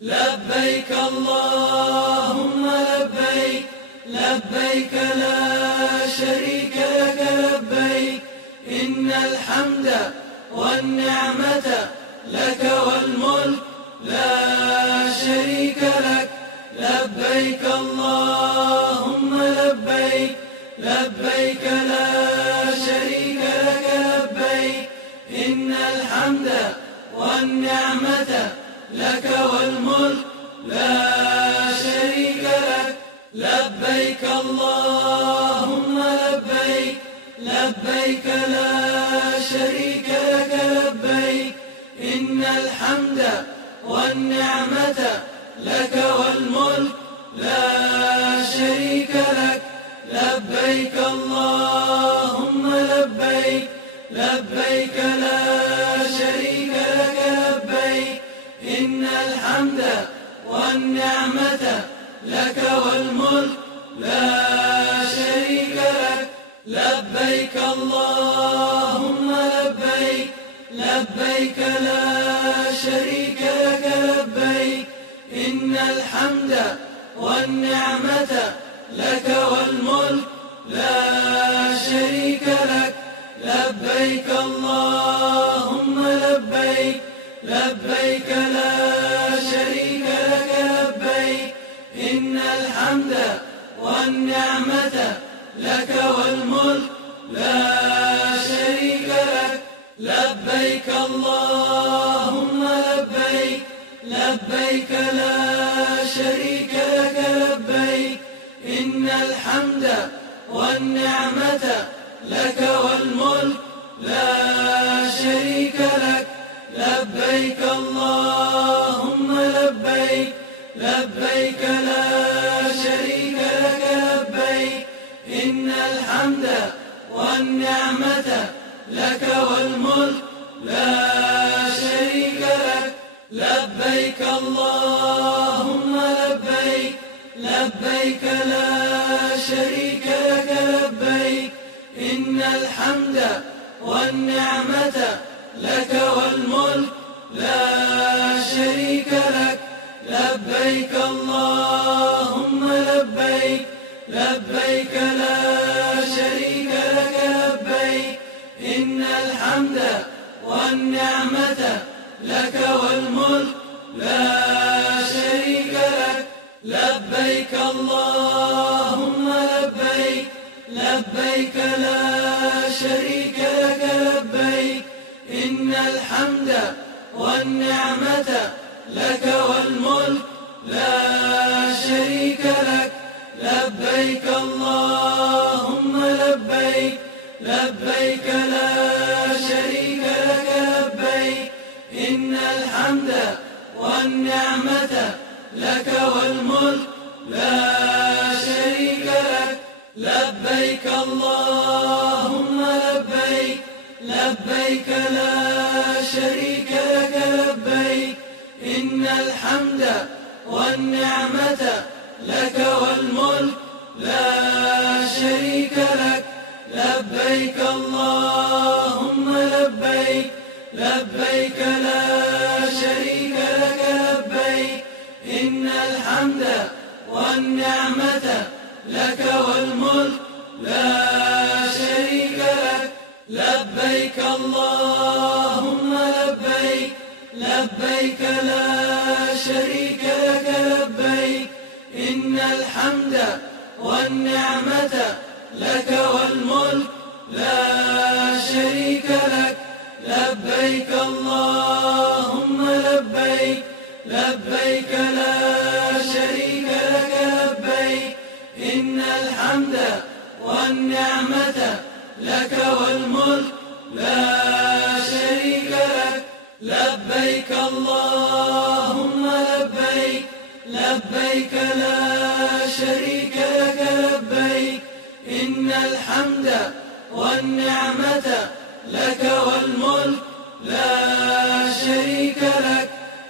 لبيك اللهم لبيك، لبيك لا شريك لك لبيك، إن الحمد والنعمة لك والملك لا شريك لك. لبيك اللهم لبيك، لبيك لا شريك لك لبيك، إن الحمد والنعمة لك والملك لا شريك لك. لبيك اللهم لبيك، لبيك لا شريك لك لبيك، إن الحمد والنعمة لك والملك لا شريك لك. لبيك اللهم لبيك، لبيك لا شريك لك لبيك، إن الحمد والنعمة لك والملك لا شريك لك. لبيك اللهم لبيك، لبيك لا شريك لك لبيك، إن الحمد والنعمة لك والملك لا شريك لك. لبيك اللهم لبيك، لبيك لا شريك لك لبيك، إن الحمد والنعمة لك والملك لا شريك لك. لبيك اللهم لبيك، لبيك لا شريك لك لبيك، إن الحمد والنعمة لك والملك لا شريك لك. لبيك اللهم لبيك، لبيك لا شريك لك لبيك، إن الحمد والنعمة لك والملك لا شريك لك. لبيك اللهم لبيك، لبيك لا شريك لك لبيك، إن الحمد والنعمة لك والملك لا شريك لك. لبيك اللهم لبيك، لبيك لا شريك لك لبيك، إن الحمد والنعمة لك والملك لا شريك لك. لبيك اللهم لبيك، لبيك لا شريك لك لبيك، إن الحمد والنعمة لك والملك لا شريك لك. لبيك اللهم لبيك، لبيك لا شريك لك لبيك، إن الحمد والنعمة لك والملك لا شريك لك. لبيك اللهم لبيك، لبيك لا شريك لك لبيك، إن الحمد والنعمة لك والملك لا شريك لك. لبيك اللهم لبيك، لبيك لا شريك لك لبيك، إن الحمد والنعمة لك والملك لا شريك لك. لبيك اللهم لبيك، لبيك لا شريك لك لبيك، إن الحمد والنعمة لك والملك لا شريك لك. لبيك اللهم لبيك، لبيك لا شريك لك لبيك، إن الحمد والنعمة لك والملك لا شريك لك. لبيك اللهم لبيك، لبيك لا شريك لك لبيك، إن الحمد والنعمة لك والملك لا شريك لك.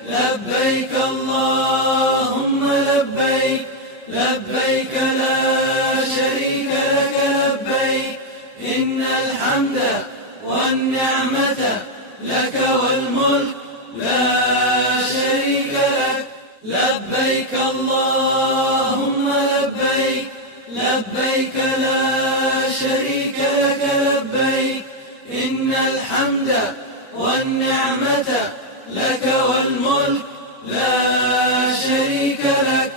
لبيك اللهم لبيك، لبيك لا شريك لك لبيك، إن الحمد والنعمة لك والملك لا شريك لك. لبيك اللهم لبيك لبيك لا شريك لك لبيك إن الحمد والنعمة لك والملك لا شريك لك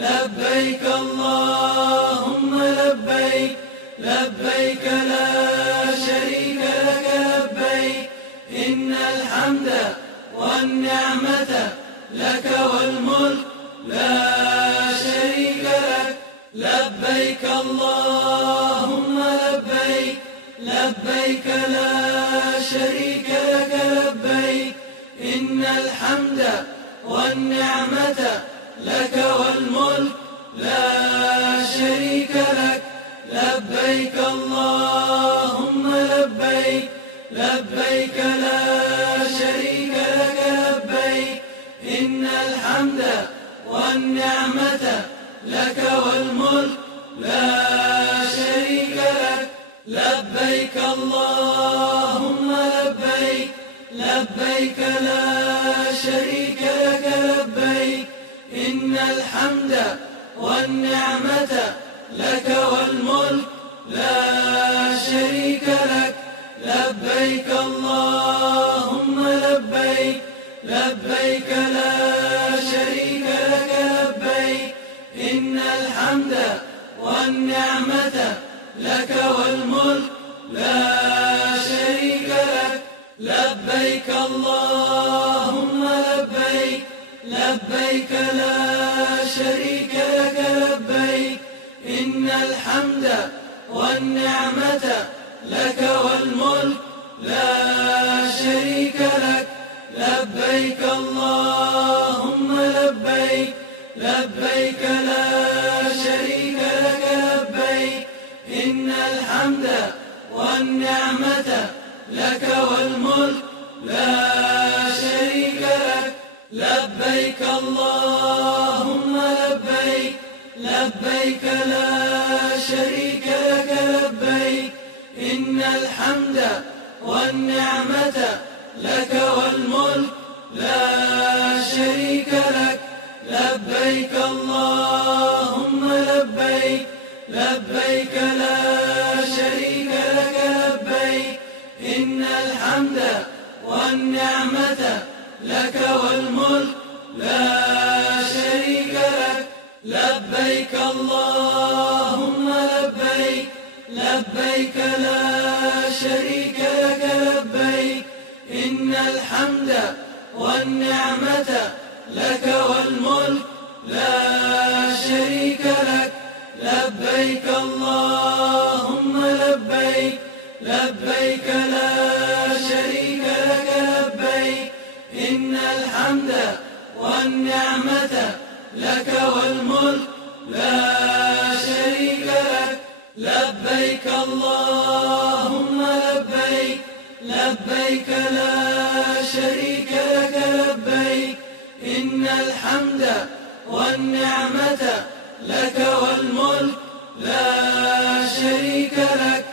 لبيك اللهم لبيك لبيك لا شريك لك لبيك إن الحمد والنعمة لك والملك لا شريك لك لبيك اللهم لبيك لبيك لا شريك لك لبيك إن الحمد والنعمة لك والملك لا شريك لك لبيك اللهم لبيك لبيك لا شريك لك لبيك إن الحمد والنعمة لك والملك لا شريك لك لبيك اللهم لبيك لبيك لا شريك لك لبيك إن الحمد والنعمة لك والملك لا شريك لك لبيك اللهم لبيك لبيك لا شريك لك لبيك إن الحمد والنعمة لك والملك لا شريك لك لبيك اللهم لبيك لبيك لا شريك لك لبيك إن الحمد والنعمة لك والملك لا شريك لك لبيك اللهم لبيك لبيك لا شريك لك لبيك إن الحمد والنعمة لك والملك لا شريك لك لبيك اللهم لبيك لبيك لا شريك لك لبيك إن الحمد والنعمة لك والملك لا شريك لك لبيك اللهم لبيك لبيك لا شريك لك لبيك إن الحمد والنعمة لك والملك لا شريك لك لبيك اللهم لبيك لبيك لا شريك لك لبيك إن الحمد والنعمة لك والملك لا شريك لك لبيك اللهم لبيك لبيك لا شريك لك لبيك إن الحمد والنعمة لك والملك لا شريك لك لبيك اللهم لبيك لبيك لا شريك لك لبيك إن الحمد والنعمة لك والملك لا شريك لك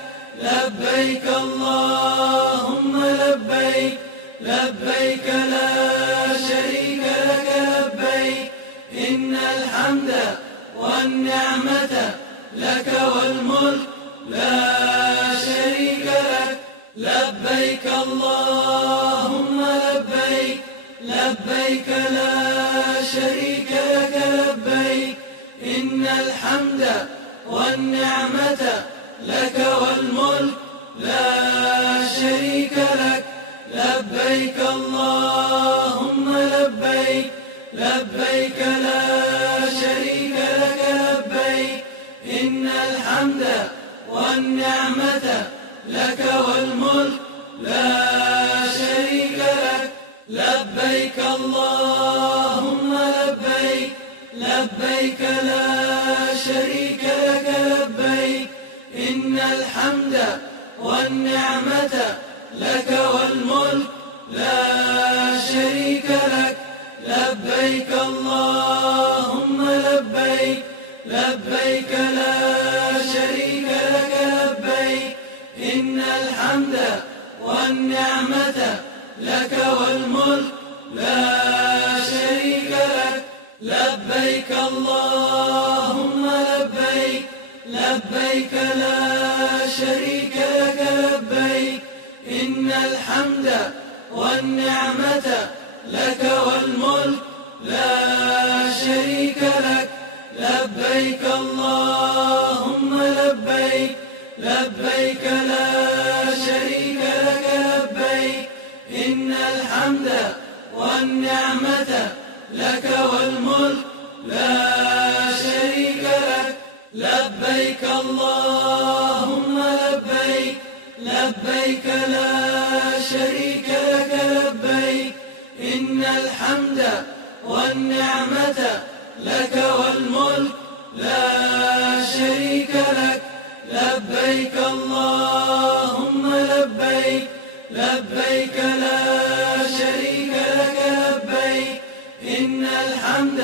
لبيك اللهم لبيك لبيك لا شريك لك لبيك إن الحمد والنعمة لك والملك لا شريك لك لبيك اللهم لبيك لبيك لا شريك لك لبيك إن الحمد والنعمة لك والملك لا شريك لك لبيك اللهم لبيك لبيك لا شريك لك لبيك إن الحمد والنعمة لك والملك لا شريك لك لبيك اللهم لبيك لبيك لا شريك لك لبيك إن الحمد والنعمة لك والملك لا شريك لك لبيك اللهم لبيك لبيك لا شريك لك لبيك إن الحمد والنعمة لك والملك لا شريك لك لبيك اللهم لبيك لبيك لا شريك لك لبيك إن الحمد والنعمة لك والملك لا شريك لك لبيك اللهم لبيك لبيك لا شريك لك لبيك إن الحمد والنعمة لك والملك لا شريك لك لبيك اللهم لبيك لبيك لا شريك لك لبيك إن الحمد والنعمة لك والملك لا شريك لك لبيك اللهم لبيك لبيك لا شريك لك لبيك إن الحمد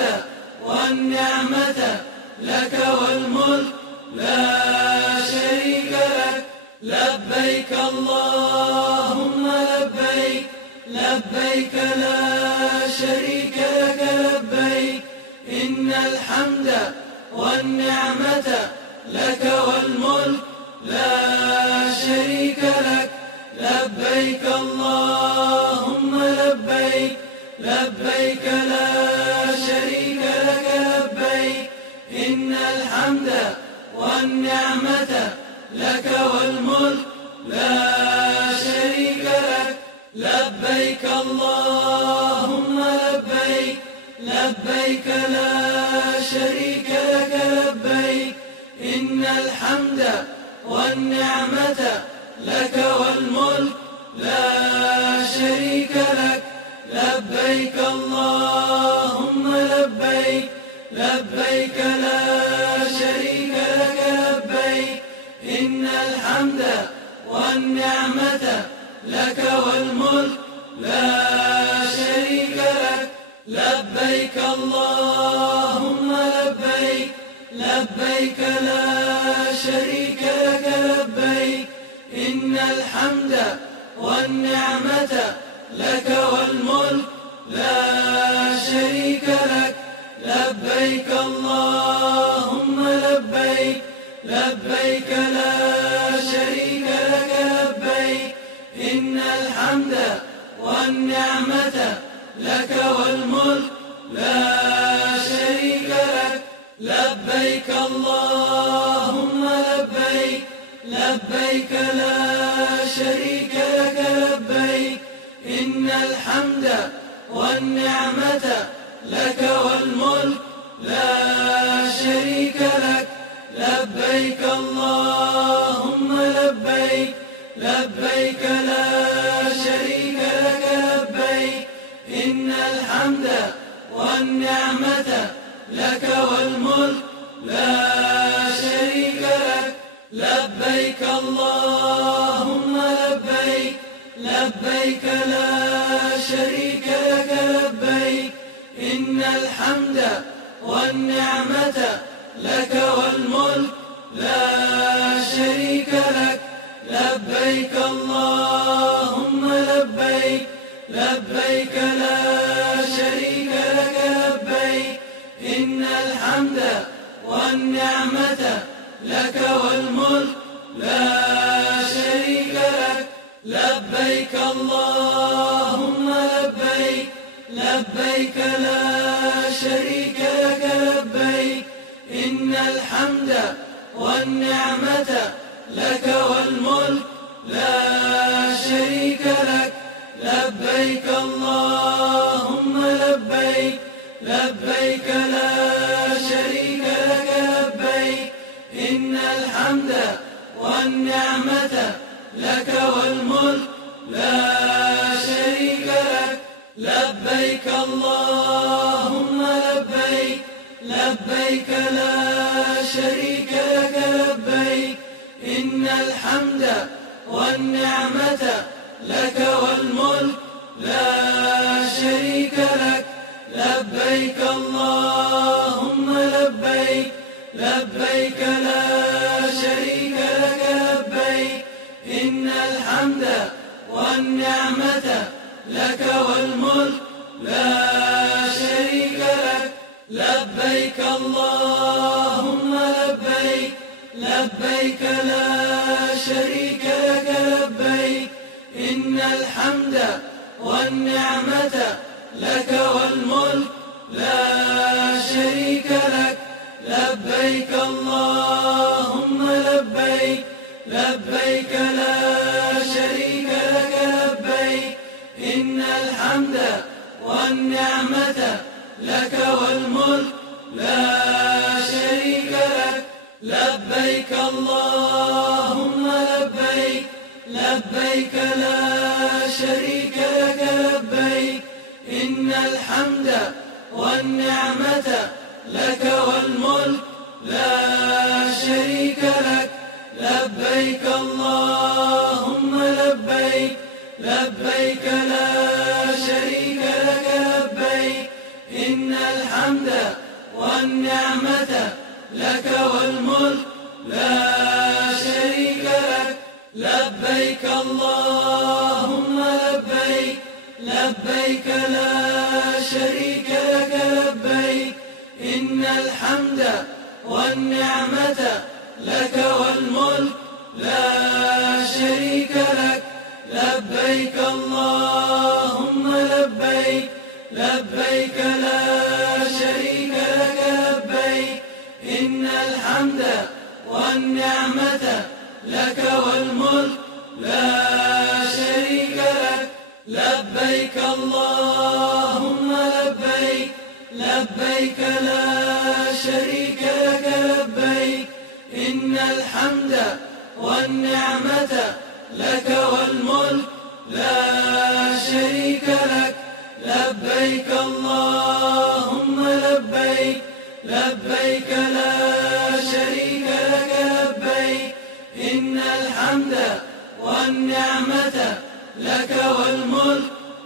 والنعمة لك والملك لا شريك لك لبيك اللهم لبيك لبيك لا شريك لك لبيك إن الحمد والنعمة لك والملك لا شريك لك لبيك اللهم لبيك لبيك لا شريك لك لبيك إن الحمد والنعمة لك والملك لا شريك لك لبيك اللهم لبيك لبيك لا شريك لك لبيك إن الحمد والنعمة لك والملك لا شريك لك لبيك اللهم لبيك لبيك لا شريك لك لبيك إن الحمد والنعمة لك والملك لا شريك لك لبيك اللهم لبيك لبيك لا شريك لك لبيك إن الحمد والنعمة لك والملك لا شريك لك لبيك اللهم لبيك لبيك لا شريك لك لبيك إن الحمد والنعمة لك والملك لا شريك لك لبيك اللهم لبيك لبيك لا شريك لك لبيك إن الحمد والنعمة لك والملك لا شريك لك لبيك اللهم لبيك لبيك لا شريك لك لبيك إن الحمد والنعمة لك والملك لا شريك لك لبيك اللهم لبيك لبيك لا شريك لك لبيك إن الحمد والنعمة لك والملك لا شريك لك لبيك اللهم لبيك لبيك لا شريك لك لبيك إن الحمد والنعمة لك والملك لا شريك لك لبيك اللهم لبيك لبيك لا شريك لك لبيك إن الحمد والنعمة لك والملك لا شريك لك لبيك اللهم لبيك لبيك لا شريك لك لبيك إن الحمد والنعمة لك والملك لا شريك لك لبيك اللهم لبيك لبيك لا شريك لك لبيك إن الحمد والنعمة لك والملك لا شريك لك لبيك اللهم لبيك لبيك لا شريك لك لبيك إن الحمد والنعمة لك والملك لا شريك لك لبيك اللهم لبيك لبيك لا شريك لك لبيك إن الحمد والنعمة لك والملك لا شريك لك لبيك اللهم لبيك لبيك لا شريك لك لبيك إن الحمد والنعمة لك والملك لا شريك لك لبيك اللهم لبيك لبيك لا شريك لك لبيك إن الحمد والنعمة لك والملك لا شريك لك لبيك اللهم لبيك لبيك لا شريك لك لبيك إن الحمد والنعمة لك والملك لا شريك لك لبيك اللهم لبيك لبيك لا شريك لك لبيك إن الحمد والنعمة لك والملك لا شريك لك لبيك اللهم لبيك لبيك لا شريك لك لبيك إن الحمد والنعمة لك والملك لا شريك لك لبيك اللهم لبيك لبيك لا شريك لك لبيك إن الحمد والنعمة لك والملك لا شريك لك لبيك اللهم لبيك لبيك لا شريك لك لبيك إن الحمد والنعمة لك والملك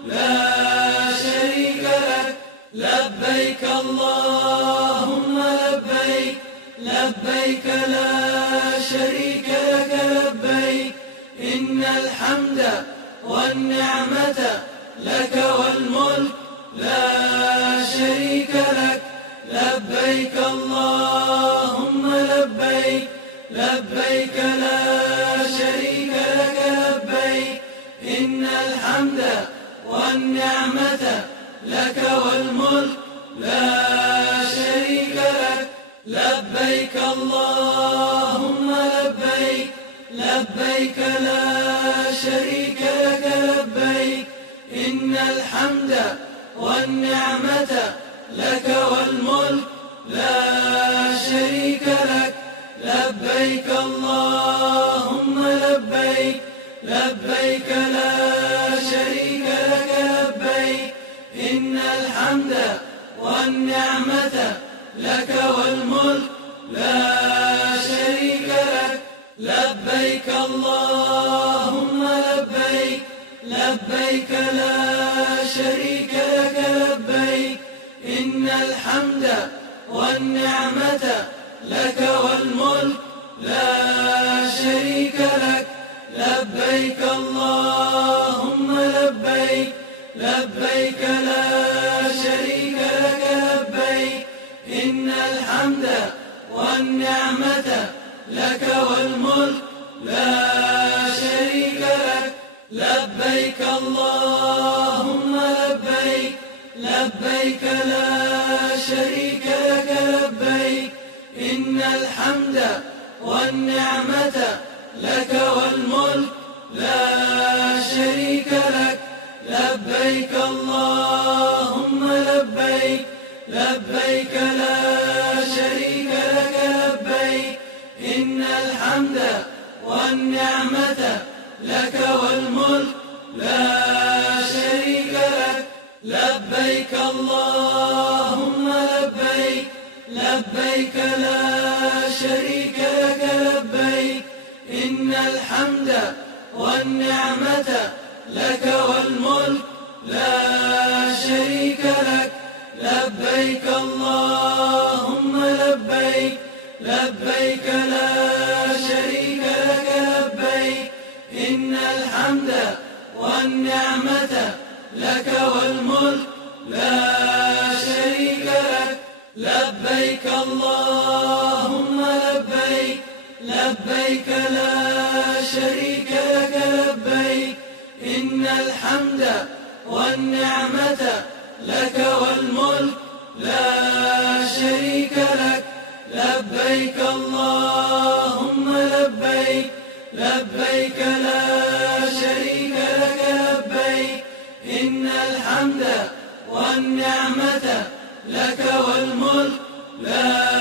لا شريك لك لبيك اللهم لبيك لبيك لا شريك لك لبيك إن الحمد والنعمة لك والملك لا شريك لك لبيك اللهم لبيك لبيك لا شريك لك لبيك إن الحمد والنعمة لك والملك لا شريك لك لبيك اللهم لبيك لبيك لا شريك لك لبيك إن الحمد والنعمة لك والملك لا شريك لك لبيك اللهم لبيك لبيك لا شريك لك لبيك إن الحمد والنعمة لك والملك لا شريك لك لبيك اللهم لبيك لبيك لا شريك لك لبيك إن الحمد والنعمة لك والملك لا شريك لك لبيك اللهم لبيك لبيك لا شريك لك لبيك إن الحمد والنعمة لك والملك لا شريك لك لبيك اللهم لبيك لبيك لا شريك لك لبيك إن الحمد والنعمة لك والملك لا شريك لك لبيك اللهم لبيك لبيك لا شريك لك لبيك إن الحمد والنعمة لك والملك لا شريك لك لبيك اللهم لبيك لبيك لا شريك لك لبيك إن الحمد والنعمة لك والملك لا شريك لك لبيك اللهم لبيك لبيك لا شريك لك لبيك إن الحمد والنعمة لك والملك لا شريك لك لبيك اللهم لبيك لبيك لا شريك لك لبيك إن الحمد والنعمة لك والملك لا شريك لك لبيك اللهم لبيك لبيك لا شريك لك لبيك إن الحمد والنعمة لك والملك لا